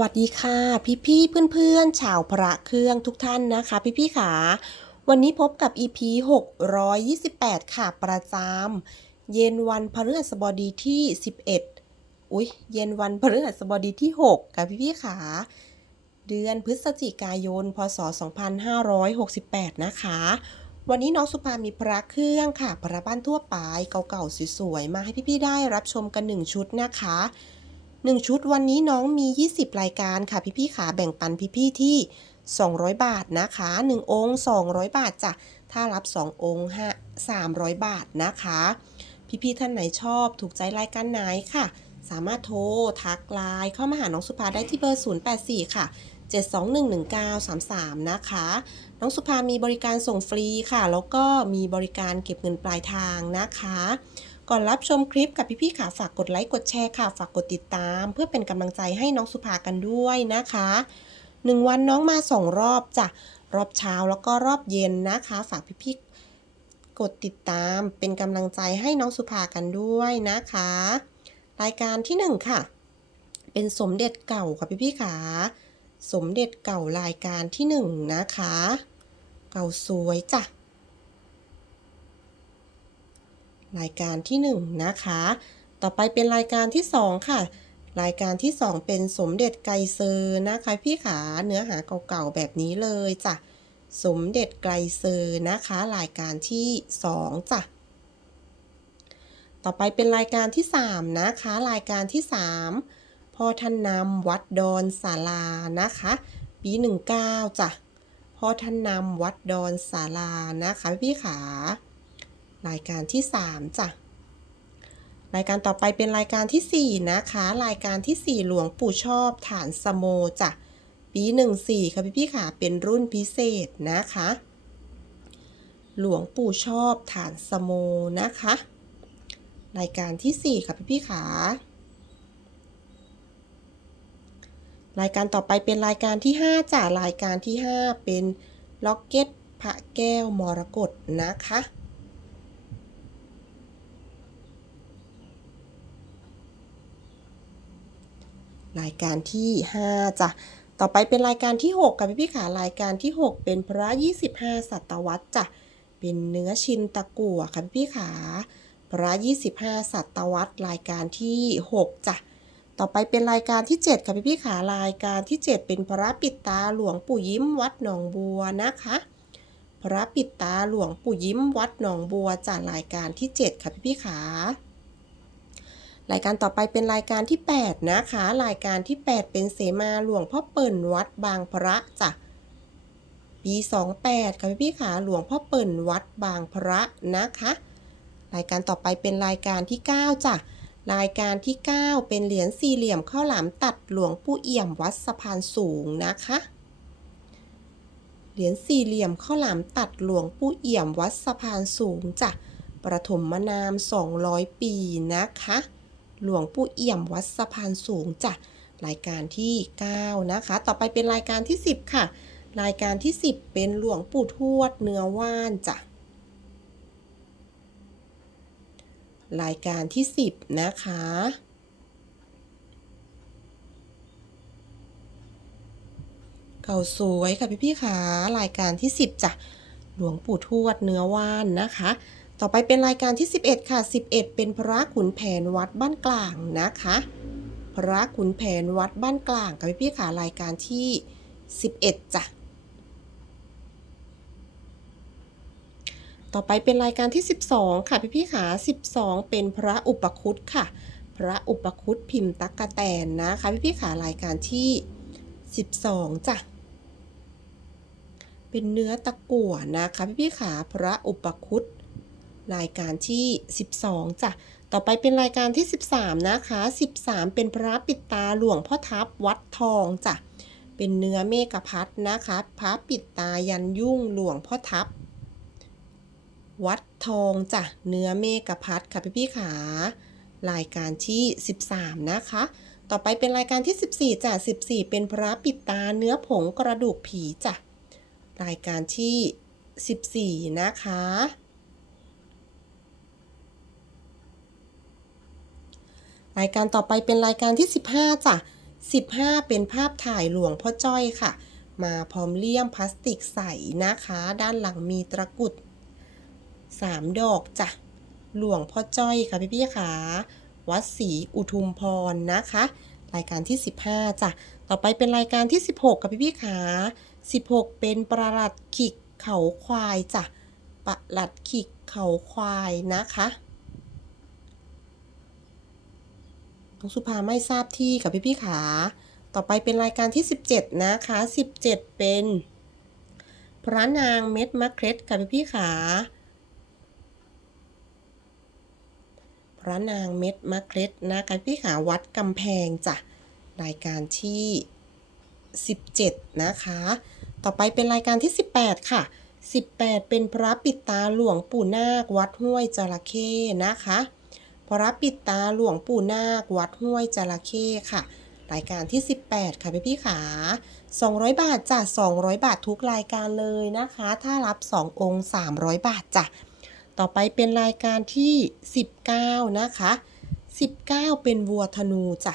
วัสดีค่ะพี่พี่เพื่อนเพื่อนๆชาวพระเครื่องทุกท่านนะคะ พี่พี่ขาวันนี้พบกับ EP 628 ค่ะประจำเย็นวันพฤหัสบดีที่ 11 อุ๊ยเย็นวันพฤหัสบดีที่ 6 ค่ะพี่พี่ขาเดือนพฤศจิกายน พศ 2568 นะคะ วันนี้น้องสุภามีพระเครื่องค่ะ พระบ้านทั่วไปเก่าๆสวยๆมาให้พี่ๆได้รับชมกัน1ชุดนะคะ 1 ชุดวันนี้น้องมี 20 รายการค่ะพี่ๆขาแบ่งปันพี่ๆที่ 200 บาทนะคะ 1 องค์ 200 บาทจ้ะถ้ารับ 2 องค์ห้า300 บาทนะคะ พี่ๆท่านไหนชอบถูกใจรายการไหนค่ะ สามารถโทรทักไลน์เข้ามาหาน้องสุภาได้ที่เบอร์ 084 ค่ะ 7211933 นะคะ น้องสุภามีบริการส่งฟรีค่ะ แล้วก็มีบริการเก็บเงินปลายทางนะคะ ก่อนรับชมคลิปกับพี่ๆค่ะฝากกดไลค์กดแชร์ค่ะ ฝากกดติดตาม เพื่อเป็นกำลังใจให้น้องสุภากันด้วยนะคะหนึ่งวันน้องมาสองรอบจ้ะรอบเช้าแล้วก็รอบเย็นนะคะ ฝากพี่ๆกดติดตาม เป็นกำลังใจให้น้องสุภากันด้วยนะคะ รายการที่หนึ่งค่ะ เป็นสมเด็จเก่าค่ะพี่ๆค่ะสมเด็จเก่ารายการที่หนึ่งนะคะ เก่าสวยจ้ะ รายการที่1นงนะคะ ต่อไปเป็นรายการที่ 2 ค่ะ รายการที่ 2 เป็นสมเด็จไกรเซอร์นะคะพี่ขาเนื้อหาเก่าๆแบบนี้เลยจ้ะสมเด็จไกรเซอร์นะคะ รายการที่ 2จ้ะต่อไปเป็นรายการที่ 3 นะคะ รายการที่ 3 พ่อท่านนำวัดดอนศาลานะคะ ปี 19จ้ะพ่อท่านนำวัดดอนศาลานะคะพี่ขา รายการที่ 3จ้ะรายการต่อไปเป็นรายการที่ 4 นะคะ รายการที่ 4 หลวงปู่ชอบฐานสโมจ้ะปี 14 ค่ะพี่พี่ค่ะเป็นรุ่นพิเศษนะคะ หลวงปู่ชอบฐานสโมนะคะ รายการที่ 4 ค่ะพี่พี่ค่ะรายการต่อไปเป็นรายการที่ 5จ้ะรายการที่ 5 เป็นล็อกเก็ตพระแก้วมรกตนะคะ รายการที่ 5จ้ะต่อไปเป็นรายการที่ 6 กับพี่พี่ขารายการที่ 6 เป็นพระ 25ศตวรรษจ้ะเป็นเนื้อชินตะกั่วค่ะพี่พี่ขาพระ 25ศตวรรษรายการที่ 6จ้ะต่อไปเป็นรายการที่ 7 ค่ะพี่พี่ขารายการที่ 7 เป็นพระปิดตาหลวงปู่ยิ้มวัดหนองบัวนะคะ พระปิดตาหลวงปู่ยิ้มวัดหนองบัวจ้ะรายการที่ 7 ค่ะพี่พี่ขา รายการต่อไปเป็นรายการที่ 8 นะคะ รายการที่ 8 เป็นเสมาหลวงพ่อเปิ่นวัดบางพระจ้ะปี 28 ค่ะพี่พี่ขาหลวงพ่อเปิ่นวัดบางพระนะคะ รายการต่อไปเป็นรายการที่ 9 จ้ะ รายการที่ 9 เป็นเหรียญสี่เหลี่ยมข้าวหลามตัดหลวงปู่เอี่ยมวัดสะพานสูงนะคะ เหรียญสี่เหลี่ยมข้าวหลามตัดหลวงปู่เอี่ยมวัดสะพานสูงจ้ะประถมมนาม 200 ปีนะคะ หลวงปู่เอี่ยมวัดสะพานสูงจ้ะรายการที่ 9 นะคะ ต่อไปเป็นรายการที่ 10 ค่ะ รายการที่ 10 เป็นหลวงปู่ทวดเนื้อว่านจ้ะรายการที่ 10 นะคะ เก่าสวยค่ะพี่พี่ๆค่ะรายการที่ 10จ้ะหลวงปู่ทวดเนื้อว่านนะคะ ต่อไปเป็นรายการที่ 11 ค่ะ 11 เป็นพระขุนแผนวัดบ้านกลางนะคะ พระขุนแผนวัดบ้านกลางค่ะพี่พี่ๆค่ะรายการที่ 11จ้ะต่อไปเป็นรายการที่ 12 ค่ะพี่พี่ๆค่ะ12 เป็นพระอุปคุตค่ะ พระอุปคุตพิมพ์ตักกะแตนนะคะพี่พี่ๆค่ะรายการที่ 12จ้ะเป็นเนื้อตะกั่วนะคะพี่พี่ๆค่ะพระอุปคุต รายการที่ 12จ้ะต่อไปเป็นรายการที่ 13 นะคะ 13 เป็นพระปิดตาหลวงพ่อทับวัดทองจ้ะเป็นเนื้อเมกพัดนะคะพระปิดตายันยุ่งหลวงพ่อทับวัดทองจ้ะเนื้อเมกพัดค่ะพี่พี่ขารายการที่ 13 นะคะ ต่อไปเป็นรายการที่ 14จ้ะ14 เป็นพระปิดตาเนื้อผงกระดูกผีจ้ะรายการที่ 14 นะคะ รายการต่อไปเป็นรายการที่ 15จ้ะ15 เป็นภาพถ่ายหลวงพ่อจ้อยค่ะ มาพร้อมเลี่ยมพลาสติกใสนะคะ ด้านหลังมีตะกุด 3 ดอกจ้ะหลวงพ่อจ้อยค่ะพี่ๆค่ะ วัดศรีอุทุมพรนะคะ รายการที่ 15จ้ะต่อไปเป็นรายการที่ 16กับพี่ๆค่ะ 16 เป็นประหลัดขิกเขาควายจ้ะประหลัดขิกเขาควายนะคะ น้องสุภาไม่ทราบที่กับพี่พี่ขา ต่อไปเป็นรายการที่ 17 นะคะ 17 เป็น พระนางเม็ดมะเคร็ดกับพี่พี่ขา พระนางเม็ดมะเคร็ดนะคะพี่ขาวัดกำแพงจ้ะ รายการที่ 17 นะคะ ต่อไปเป็นรายการที่ 18 ค่ะ 18 เป็นพระปิดตาหลวงปู่นาควัดห้วยจระเข้นะคะ พระปิดตาหลวงปู่นาค วัดห้วยจระเข้ค่ะ รายการที่ 18 ค่ะพี่พี่ขา 200 บาทจ้ะ200 บาททุกรายการเลยนะคะ ถ้ารับ 2 องค์ 300 บาทจ้ะต่อไปเป็นรายการที่ 19 นะคะ 19 เป็นวัวธนูจ้ะ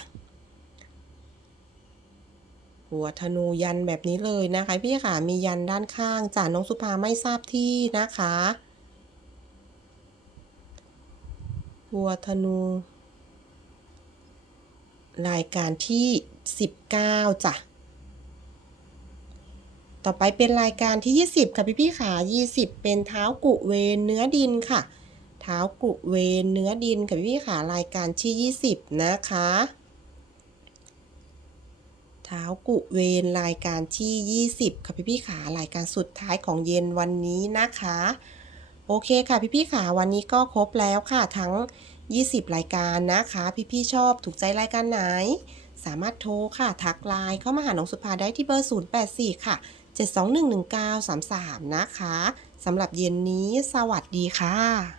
หัวธนูยันแบบนี้เลยนะคะ พี่ค่ะมียันด้านข้างจ่าน้องสุภาไม่ทราบที่นะคะ หัวธนู รายการที่ 19จ้ะ ต่อไปเป็นรายการที่ 20 ค่ะพี่พี่ๆค่ะ20 เป็นเท้ากุเวนเนื้อดินค่ะ เท้ากุเวนเนื้อดินค่ะพี่พี่ๆค่ะรายการที่ 20 นะคะ เท้ากุเวนรายการที่ 20 ค่ะพี่พี่ขารายการสุดท้ายของเย็นวันนี้นะคะ โอเคค่ะพี่พี่ๆขาวันนี้ก็ครบแล้วค่ะทั้ง 20 รายการนะคะพี่พี่ๆชอบถูกใจรายการไหน สามารถโทรค่ะทักไลน์เข้ามาหาน้องสุภาได้ที่เบอร์ 084 ค่ะ 7211933 นะคะสำหรับเย็นนี้สวัสดีค่ะ